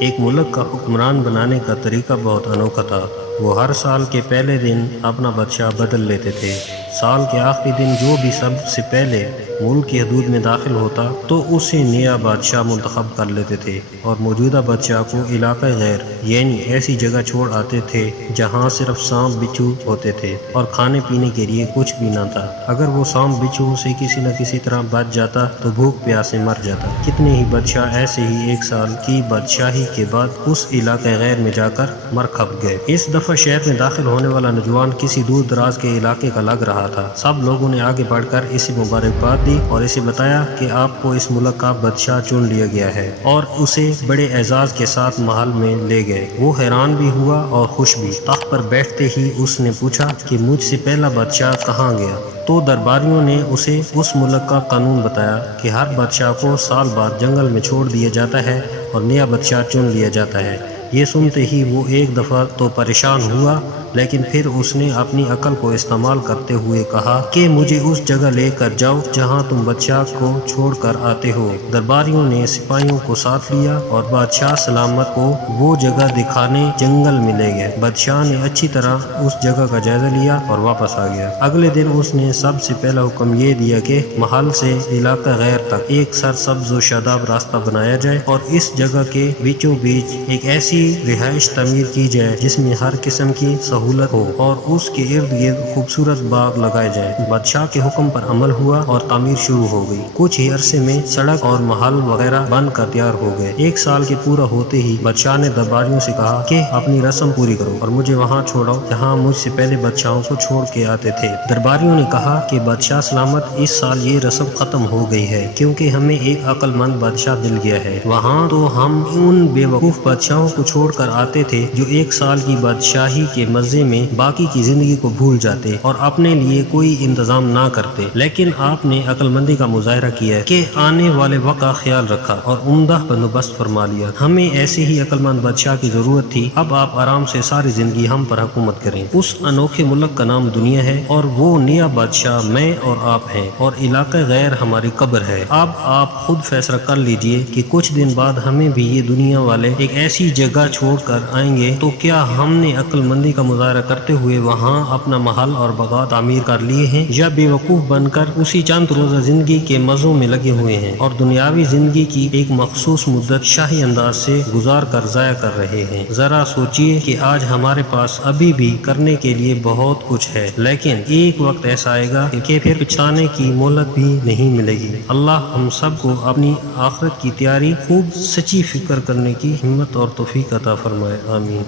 ایک ملک کا حکمران بنانے کا طریقہ بہت انوکھا تھا۔ وہ ہر سال کے پہلے دن اپنا بادشاہ بدل لیتے تھے۔ سال کے آخری دن جو بھی سب سے پہلے ملک کی حدود میں داخل ہوتا تو اسے نیا بادشاہ منتخب کر لیتے تھے اور موجودہ بادشاہ کو علاقہ غیر یعنی ایسی جگہ چھوڑ آتے تھے جہاں صرف سانپ بچھو ہوتے تھے اور کھانے پینے کے لیے کچھ بھی نہ تھا۔ اگر وہ سانپ بچھو سے کسی نہ کسی طرح بچ جاتا تو بھوک پیاس سے مر جاتا۔ کتنے ہی بادشاہ ایسے ہی ایک سال کی بادشاہی کے بعد اس علاقہ غیر میں جا کر مر کھپ گئے۔ اس دفعہ شہر میں داخل ہونے والا نوجوان کسی دور دراز کے علاقے کا لگ رہا تھا۔ سب لوگوں نے آگے بڑھ کر اسے مبارکباد دی اور اسے بتایا کہ آپ کو اس ملک کا بادشاہ چن لیا گیا ہے، اور اسے بڑے اعزاز کے ساتھ محل میں لے گئے۔ وہ حیران بھی ہوا اور خوش بھی۔ تخت پر بیٹھتے ہی اس نے پوچھا کہ مجھ سے پہلا بادشاہ کہاں گیا؟ تو درباریوں نے اسے اس ملک کا قانون بتایا کہ ہر بادشاہ کو سال بعد جنگل میں چھوڑ دیا جاتا ہے اور نیا بادشاہ چن لیا جاتا ہے۔ یہ سنتے ہی وہ ایک دفعہ تو پریشان ہوا، لیکن پھر اس نے اپنی عقل کو استعمال کرتے ہوئے کہا کہ مجھے اس جگہ لے کر جاؤ جہاں تم بادشاہ کو چھوڑ کر آتے ہو۔ درباریوں نے سپاہیوں کو ساتھ لیا اور بادشاہ سلامت کو وہ جگہ دکھانے جنگل میں لے گئے۔ بادشاہ نے اچھی طرح اس جگہ کا جائزہ لیا اور واپس آ گیا۔ اگلے دن اس نے سب سے پہلا حکم یہ دیا کہ محل سے علاقہ غیر تک ایک سرسبز و شاداب راستہ بنایا جائے اور اس جگہ کے بیچوں بیچ ایک ایسی رہائش تعمیر کی جائے جس میں ہر قسم کی سہولت ہو اور اس کے ارد گرد خوبصورت باغ لگائے جائیں۔ بادشاہ کے حکم پر عمل ہوا اور تعمیر شروع ہو گئی۔ کچھ ہی عرصے میں سڑک اور محل وغیرہ بن کر تیار ہو گئے۔ ایک سال کے پورا ہوتے ہی بادشاہ نے درباریوں سے کہا کہ اپنی رسم پوری کرو اور مجھے وہاں چھوڑو جہاں مجھ سے پہلے بادشاہوں کو چھوڑ کے آتے تھے۔ درباریوں نے کہا کہ بادشاہ سلامت، اس سال یہ رسم ختم ہو گئی ہے کیونکہ ہمیں ایک عقل مند بادشاہ مل گیا ہے۔ وہاں تو ہم ان بے وقوف بادشاہوں کو چھوڑ کر آتے تھے جو ایک سال کی بادشاہی کے مزے میں باقی کی زندگی کو بھول جاتے اور اپنے لیے کوئی انتظام نہ کرتے، لیکن آپ نے عقل مندی کا مظاہرہ کیا کہ آنے والے وقت کا خیال رکھا اور عمدہ بندوبست فرما لیا۔ ہمیں ایسے ہی عقل مند بادشاہ کی ضرورت تھی۔ اب آپ آرام سے ساری زندگی ہم پر حکومت کریں۔ اس انوکھے ملک کا نام دنیا ہے اور وہ نیا بادشاہ میں اور آپ ہیں اور علاقہ غیر ہماری قبر ہے۔ اب آپ خود فیصلہ کر لیجئے کہ کچھ دن بعد ہمیں بھی یہ دنیا والے ایک ایسی جگہ چھوڑ کر آئیں گے تو کیا ہم نے عقل مندی کا مظاہرہ کرتے ہوئے وہاں اپنا محل اور باغات تعمیر کر لیے ہیں، یا بے وقوف بن کر اسی چند روزہ زندگی کے مزوں میں لگے ہوئے ہیں اور دنیاوی زندگی کی ایک مخصوص مدت شاہی انداز سے گزار کر ضائع کر رہے ہیں؟ ذرا سوچئے کہ آج ہمارے پاس ابھی بھی کرنے کے لیے بہت کچھ ہے، لیکن ایک وقت ایسا آئے گا کہ پھر پچھتانے کی مہلت بھی نہیں ملے گی۔ اللہ ہم سب کو اپنی آخرت کی تیاری خوب سچی فکر کرنے کی ہمت اور توفیق عطا فرمائے، آمین۔